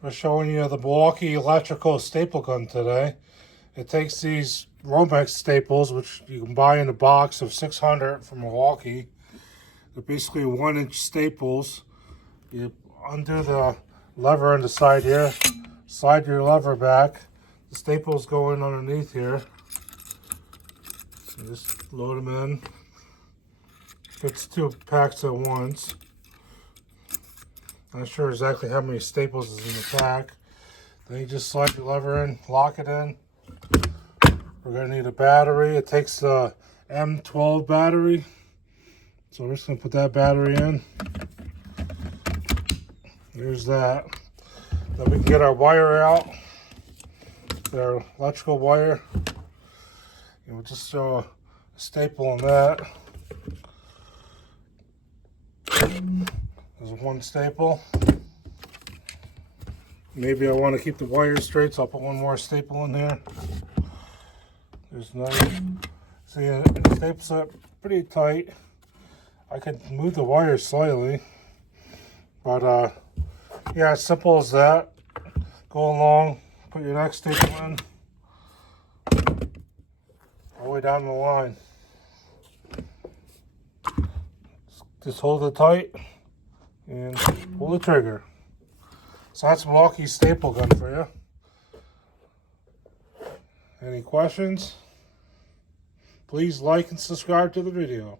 We're showing you the Milwaukee electrical staple gun today. It takes these Romex staples, which you can buy in a box of 600 from Milwaukee. They're basically 1-inch staples. You undo the lever on the side here, slide your lever back. The staples go in underneath here. And just load them in. Fits 2 packs at once. Not sure exactly how many staples is in the pack. Then you just slide your lever in, lock it in. We're going to need a battery. It takes the M12 battery. So we're just going to put that battery in. There's that. Then we can get our wire out. Our electrical wire. And we'll just throw a staple on that. There's one staple. Maybe I want to keep the wire straight, so I'll put one more staple in here. There's another. See, it staples up pretty tight. I could move the wire slightly, but yeah, as simple as that. Go along, put your next staple in, all the way down the line. Just hold it tight and pull the trigger. So that's Milwaukee staple gun for you. Any questions? Please like and subscribe to the video.